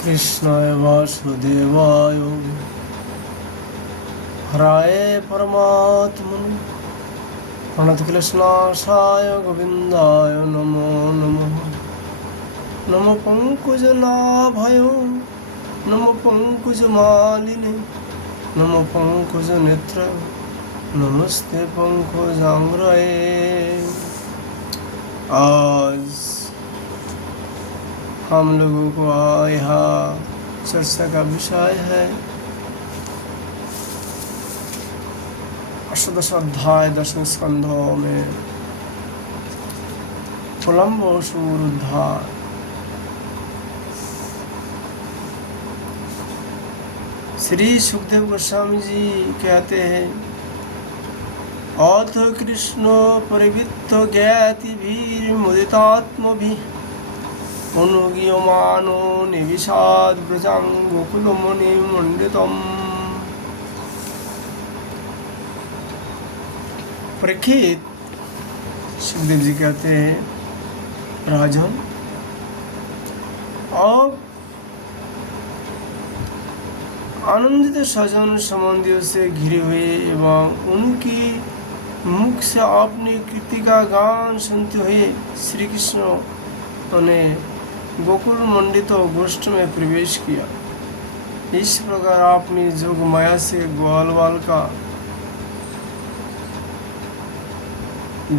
कृष्णाय वासुदेवाय हराय परमात्मने प्रणतक्लेशनाशाय गोविन्दाय नमो नमः। नमो पंकजनाभय नमो पंकजमालिने नमो पंकजनेत्र नमस्ते पंकजांग्रये। आज हम लोगों को यहाँ चर्चा का विषय है अष्टादश अध्याय दशम स्कंधों में पुलंबोसूर उद्धार। श्री सुखदेव गोस्वामी जी कहते हैं, अथ कृष्ण परिवृत्त ज्ञाति भीर मुदितात्म भी अनुगीयमानो निविशाद ब्रजांगोकुलमुनि मंडितम। परीक्षित, सुखदेव जी कहते हैं, राजन, अब आनंदित स्वजन संबंधियों से घिरे हुए एवं उनकी मुख से अपनी कीर्ति का गान सुनते हुए श्री कृष्ण ने गोकुल मंडित गोष्ठ में प्रवेश किया। इस प्रकार अपनी जोग माया से ग्वाल का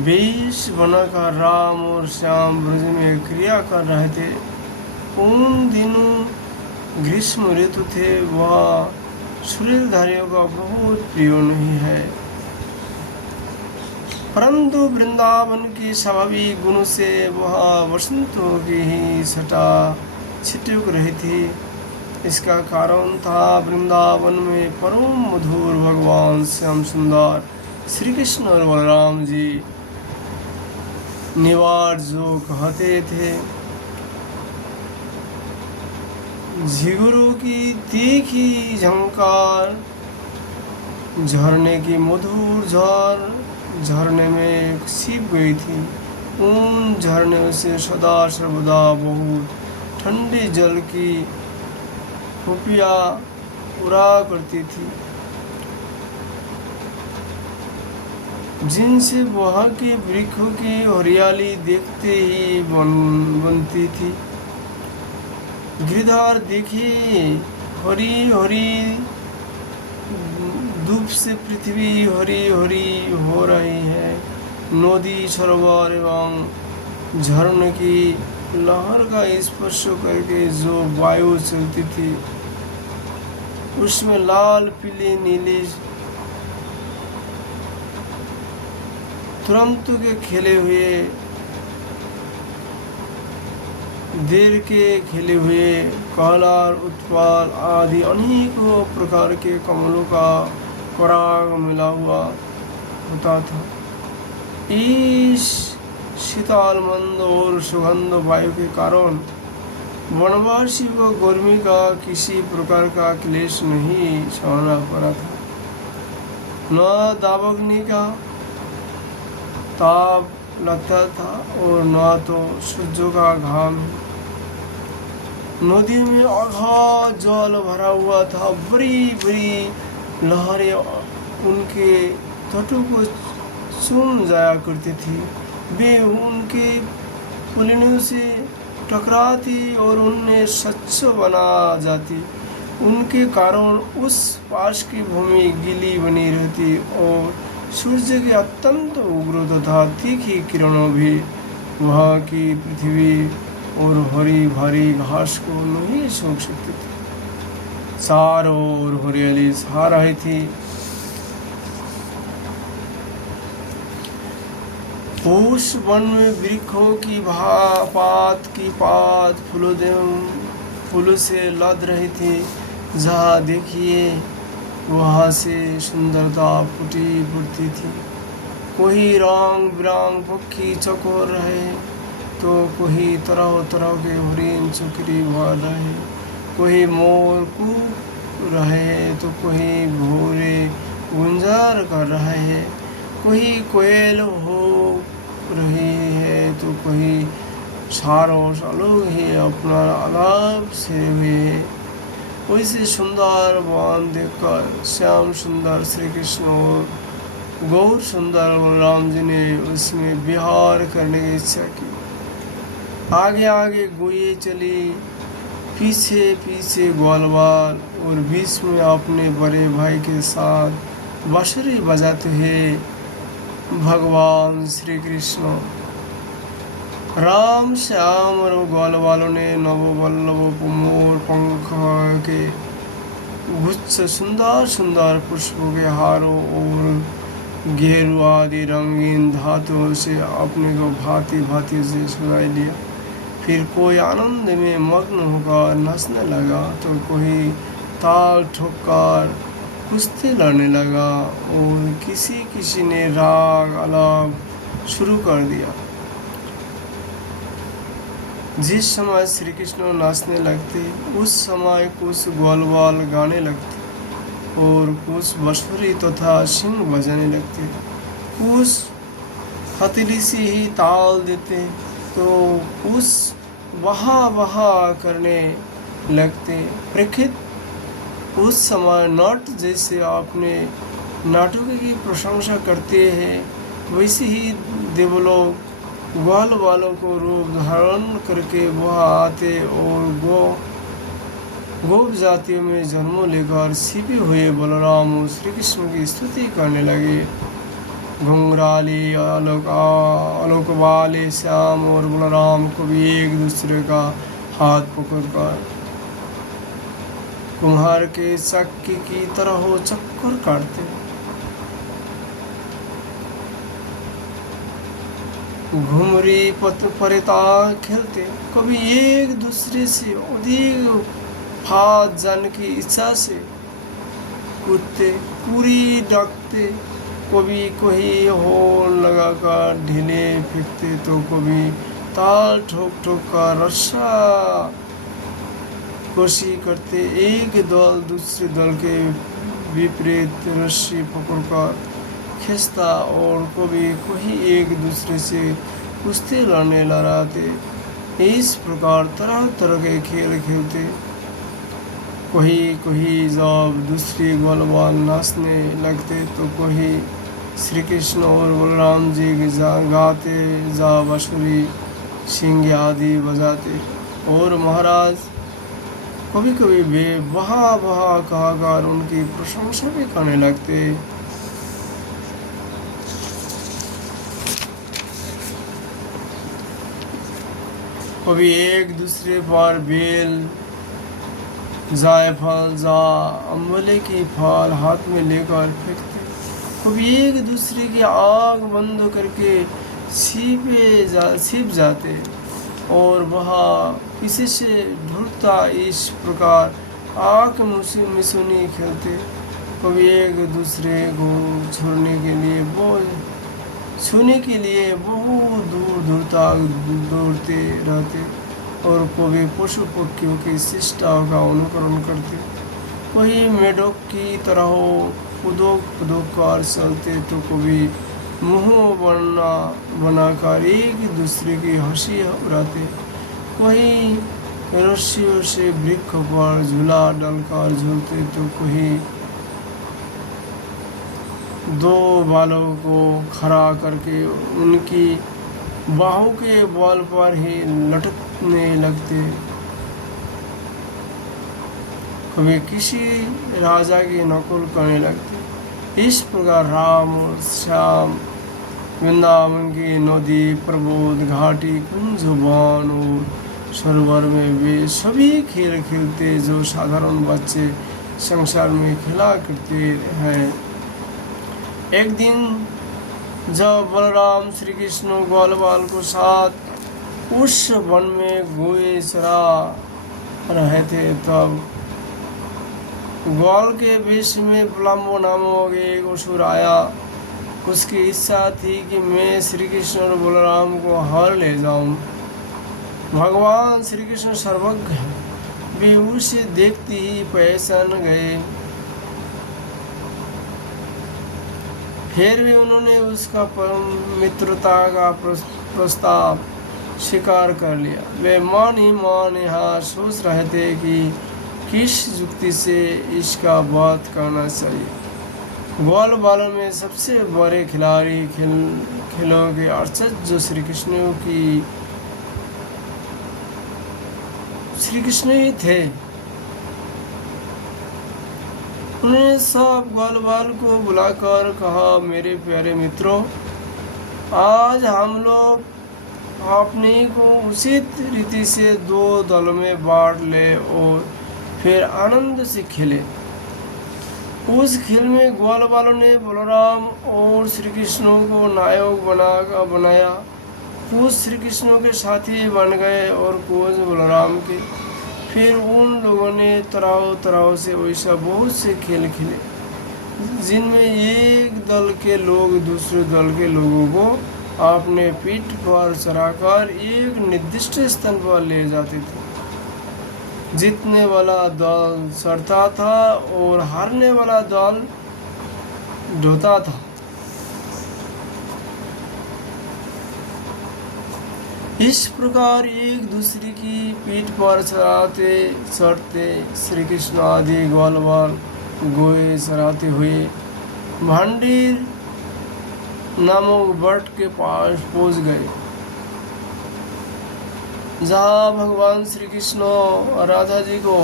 वेश बनाकर राम और श्याम ब्रज में क्रिया कर रहे थे। उन दिनों ग्रीष्म ऋतु थे, वह सूर्यधारियों का बहुत प्रिय नहीं है, परंतु वृंदावन की स्वाभाविक गुणों से वह वसंतों की ही सटा छिटक रही थी। इसका कारण था वृंदावन में परम मधुर भगवान श्याम सुंदर श्री कृष्ण और बलराम जी निवास जो कहते थे। झिगुरु की तीखी झंकार, झरने की मधुर झर झरने में छिप गई थी। उन झरने से सदा सर्वदा बहुत ठंडे जल की खुफिया उड़ा करती थी, जिनसे वहाँ के वृक्षों की हरियाली देखते ही बनती थी। गिरधार देखिए, हरी हरी धूप से पृथ्वी हरी हरी हो रही है। नदी, सरोवर एवं झरने की लहर का स्पर्श करके जो वायु चलती थी, उसमें लाल पीली नीली तुरंत के खेले हुए, देर के खेले हुए कहलार, उत्पल आदि अनेकों प्रकार के कमलों का पराग मिला हुआ होता था। इस शीतल मंद और सुगंध वायु के कारण वनवासी को गर्मी का किसी प्रकार का क्लेश नहीं सहना पड़ा था। न दावाग्नि का ताप लगता था और न तो सूर्य का घाम। नदी में अगाध जल भरा हुआ था। बड़ी बड़ी लहरें उनके तटों को चूम जाया करती थी। वे उनके पुलियों से टकराती और उन्हें स्वच्छ बना जाती। उनके कारण उस पास की भूमि गीली बनी रहती और सूर्य के अत्यंत उग्र तथा तीखी किरणों भी वहाँ की पृथ्वी और हरी भरी घास को नहीं सूख सकती थी। चारों ओर हरियाली छा रही थी। उस वन में वृक्षों की पात फूलों से लद रही थी। जहाँ देखिए वहाँ से सुंदरता फूटी पड़ती थी। कोई रंग बिरंग पक्षी चकोर रहे, तो कोई तरह तरह के हरिण चुकरी भर रहे, कोई मोर कूक रहे, तो कोई भोरे गुंजार कर रहे हैं, कोई कोयल हो रही है, तो कोई सारों अलग ही अपना अलग से हुए। वैसे सुंदर वन देखकर श्याम सुंदर श्री कृष्ण और गौर सुंदर बलराम जी ने उसमें विहार करने की इच्छा की। आगे आगे गोये चली, पीछे पीछे ग्वालवाल, और बीच में अपने बड़े भाई के साथ बांसुरी बजाते हुए भगवान श्री कृष्ण। राम श्याम और ग्वालवालों ने नववल्लभ मोर पंख के गुच्छ सुंदर सुंदर पुष्पों के हारों और गेरू आदि रंगीन धातुओं से अपने को भांति भांति से सजाए लिया। फिर कोई आनंद में मग्न होकर नाचने लगा, तो कोई ताल ठोककर कुश्ती लड़ने लगा, और किसी किसी ने राग अलग शुरू कर दिया। जिस समय श्री कृष्ण नाचने लगते, उस समय कुछ ग्वालवाल गाने लगते, और कुछ बांसुरी तथा सिंह बजाने लगते, कुछ हथेली से ही ताल देते, तो कुछ वहा वहा करने लगते। प्रकृत उस समय नट जैसे अपने नाटक की प्रशंसा करते हैं, वैसे ही देवलोक ग्वाल वालों को रूप धारण करके वह आते और गोप जातियों में जन्म लेकर छिपे हुए बलराम और श्री कृष्ण की स्तुति करने लगे। घुंघराले आलोक वाले श्याम और बलराम को भी एक दूसरे का हाथ पकड़कर कुम्हार के चक्की की तरह हो चक्कर काटते, घुमरी परिता खेलते, कभी एक दूसरे से अधिक फात जाने की इच्छा से कूदते, पूरी डाकते, कभी कोई होल लगाकर ढीले फेंकते, तो कभी ताल ठोक ठोक कर रस्सा कोशी करते। एक दल दूसरे दल के विपरीत रस्सी पकड़कर खींचता, और कभी कोई एक दूसरे से कुश्ती लड़ने लड़ाते। इस प्रकार तरह तरह के खेल खेलते। कोई जब दूसरी ग्वालवाल नाचने लगते, तो कोई श्री कृष्ण और बलराम जी गाते जा बांसुरी सिंह आदि बजाते, और महाराज कभी कभी वे बहा बहा कहकर उनकी प्रशंसा भी करने लगते। कभी एक दूसरे पर बेल, जायफल, अम्बले की फल हाथ में लेकर फेंकते, कभी एक दूसरे की आग बंद करके छिप जाते, और वह किसी से ढूंढता। इस प्रकार आग मिसुनी खेलते। कभी एक दूसरे को छूने के लिए बहुत दूर दूर तक दौड़ते रहते, और कभी पशु पक्षियों की शिष्टाओं का अनुकरण करते। कोई मेढक की तरह खुदोक कर चलते, तो कभी मुंह बनाकर एक दूसरे की हंसी उड़ाते। कोई रस्सियों से वृक्ष पर झूला डालकर झूलते, तो कोई दो बालों को खड़ा करके उनकी बाहों के बल पर ही लटकने लगते। कभी किसी राजा की नकल करने लगते। इस प्रकार राम और श्याम वृंदावन की नदी, पर्वत, घाटी, कुंज, वन और सरोवर में वे सभी खेल खेलते जो साधारण बच्चे संसार में खेला करते हैं। एक दिन जब बलराम श्री कृष्ण ग्वालवाल को साथ उस वन में गोए चरा रहे थे, तब ग्वाल के वेश में प्लम्बो नामक एक असुर आया। उसकी इच्छा थी कि मैं श्री कृष्ण और बलराम को हर ले जाऊं। भगवान श्री कृष्ण सर्वज्ञ हैं, वे उसे देखते ही पहचान गए। फिर भी उन्होंने उसका परम मित्रता का प्रस्ताव स्वीकार कर लिया। वे मन ही मन यहाँ सोच रहे थे कि किस युक्ति से इसका वध करना चाहिए। ग्वाल बालों में सबसे बड़े खिलाड़ी खेलों के अर्चक जो श्री कृष्ण ही थे। उन्होंने सब ग्वाल बाल को बुलाकर कहा, मेरे प्यारे मित्रों, आज हम लोग अपने को उचित रीति से 2 दलों में बांट ले और फिर आनंद से खेले। उस खेल में ग्वाल बालों ने बलराम और श्री कृष्ण को नायक बनाया। कुछ श्री कृष्ण के साथी बन गए और कुछ बलराम के। फिर उन लोगों ने तरह तरह से वैसा बहुत से खेल खेले, जिनमें एक दल के लोग दूसरे दल के लोगों को अपने पीठ पर चढ़ाकर एक निर्दिष्ट स्थान पर ले जाते थे। जीतने वाला दल चढ़ता था और हारने वाला दल ढोता था। इस प्रकार एक दूसरे की पीठ पर चढ़ते श्री कृष्ण आदि ग्वाल बाल गोए चराते हुए भांडीर नामक वट के पास पहुंच गए, जहाँ भगवान श्री कृष्ण और राधा जी को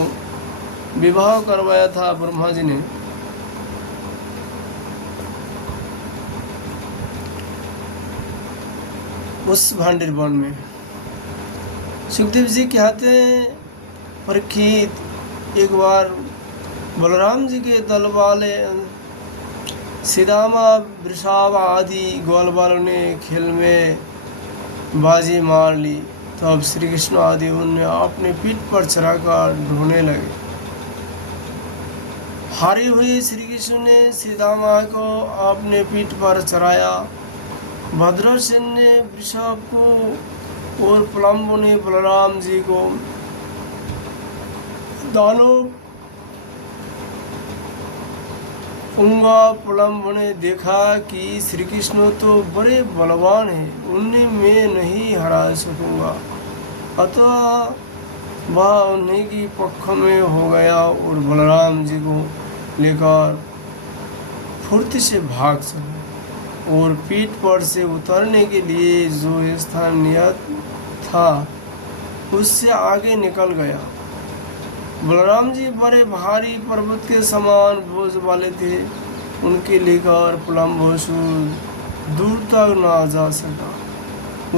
विवाह करवाया था ब्रह्मा जी ने। उस भांडीर वन में सुखदेव जी कहते हैं, परीक्षित, एक बार बलराम जी के दल वाले सीदामा वृषभ आदि ग्वाल बालों ने खेल में बाजी मार ली। तब श्री कृष्ण आदि उन्हें अपने पीठ पर चढ़ाकर ढोने लगे। हारे हुए श्री कृष्ण ने सीदामा को अपने पीठ पर चढ़ाया। भद्रसेन ने वृषभ को और प्लम्बु ने बलराम जी को। दानव पुंगा प्लम्बु ने देखा कि श्री कृष्ण तो बड़े बलवान हैं, उन्हें मैं नहीं हरा सकूंगा, अतः वह उन्हीं की पक्ष में हो गया और बलराम जी को लेकर फुर्ती से भाग चला और पीठ पर से उतरने के लिए जो स्थान नियत था उससे आगे निकल गया। बलराम जी बड़े भारी पर्वत के समान बोझ वाले थे, उनके लेकर प्लम्बोसुर दूर तक ना जा सका।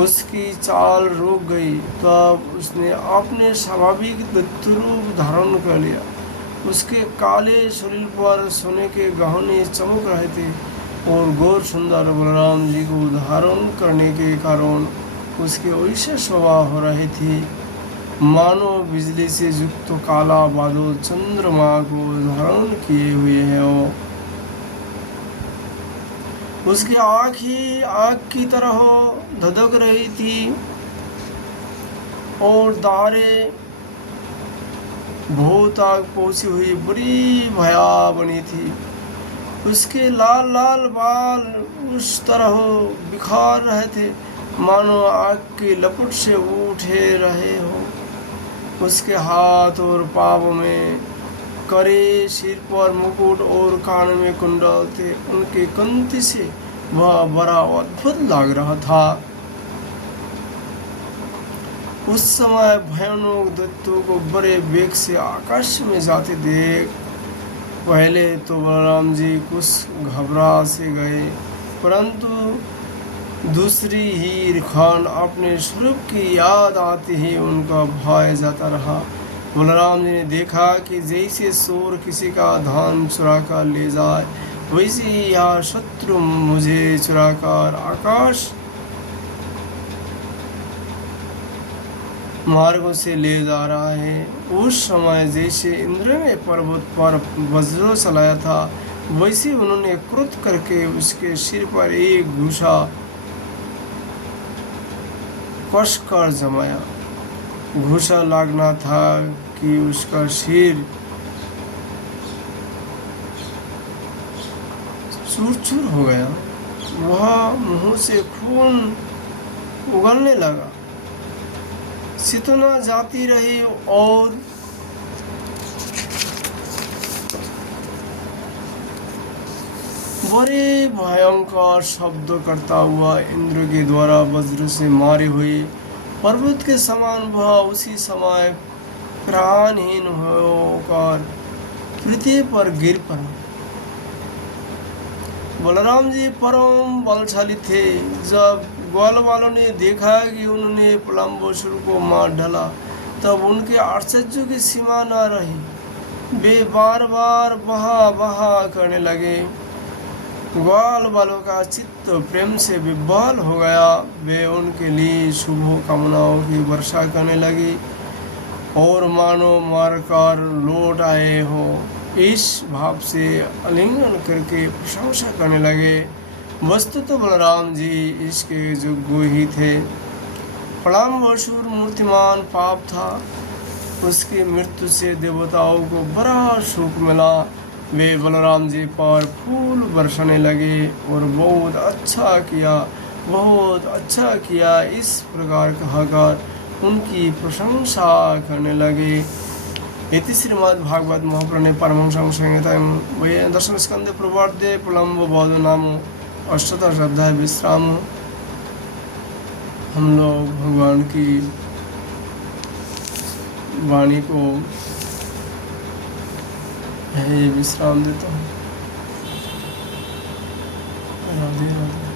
उसकी चाल रुक गई। तब उसने अपने स्वाभाविक दैत्य रूप धारण कर लिया। उसके काले शरीर पर सोने के गहने चमक रहे थे और गौर सुंदर बलराम जी को धारण करने के कारण उसके वैसे स्वभाव हो रहे थे मानो बिजली से युक्त काला बादल चंद्रमा को धारण किए हुए है। उसकी आँखें आग की तरह धधक रही थी और दाढ़ें बहुत आग पहुंची हुई बड़ी भया बनी थी। उसके लाल लाल बाल उस तरह बिखार रहे थे मानो आग की लपट से उठे रहे हो। उसके हाथ और पाँव में करे, सिर पर मुकुट और कान में कुंडल थे। उनके कंति से वह बड़ा अद्भुत लग रहा था। उस समय भयानक दैत्यों को बड़े वेग से आकाश में जाते देख पहले तो बलराम जी कुछ घबरा से गए, परंतु दूसरी ही क्षण अपने स्वरूप की याद आते ही उनका भय जाता रहा। बलराम जी ने देखा कि जैसे चोर किसी का धन चुरा कर ले जाए, वैसे ही यह शत्रु मुझे चुराकर आकाश मार्गों से ले जा रहा है। उस समय जैसे इंद्र ने पर्वत पर वज्र चलाया था, वैसे उन्होंने क्रोध करके उसके सिर पर एक घूसा कस कर जमाया। घूसा लागना था कि उसका सिर चूर-चूर हो गया। वह मुंह से खून उगलने लगा। सितना जाती रही और बड़े भयंकर शब्द करता हुआ इंद्र के द्वारा वज्र से मारे हुए पर्वत के समान वह उसी समय प्राणहीन होकर पृथ्वी पर गिर पड़ा। बलराम जी परम बलशाली थे। जब ग्वाल वालों ने देखा कि उन्होंने प्लम्बोसुर को मार डाला तब उनके आश्चर्य की सीमा न रही। वे बार बार बहा बहा करने लगे। ग्वाल वालों का चित्त प्रेम से विह्वल हो गया। वे उनके लिए शुभ कामनाओं की वर्षा करने लगे और मानो मारकर लौट आए हो इस भाव से आलिंगन करके प्रशंसा करने लगे। वस्तु तो बलराम जी इसके योग्य ही थे। प्लम्बोसुर मूर्तिमान पाप था। उसकी मृत्यु से देवताओं को बड़ा सुख मिला। वे बलराम जी पर फूल बरसाने लगे और बहुत अच्छा किया इस प्रकार कहकर उनकी प्रशंसा करने लगे। इति श्रीमद्भागवत महापुराणे परमहंस संहितायां दशम स्कंदे पूर्वार्धे प्लम्बोधो नाम अष्टदश अध्याय विश्राम। हम लोग भगवान की वाणी को विश्राम देता हूँ। राधे राधे।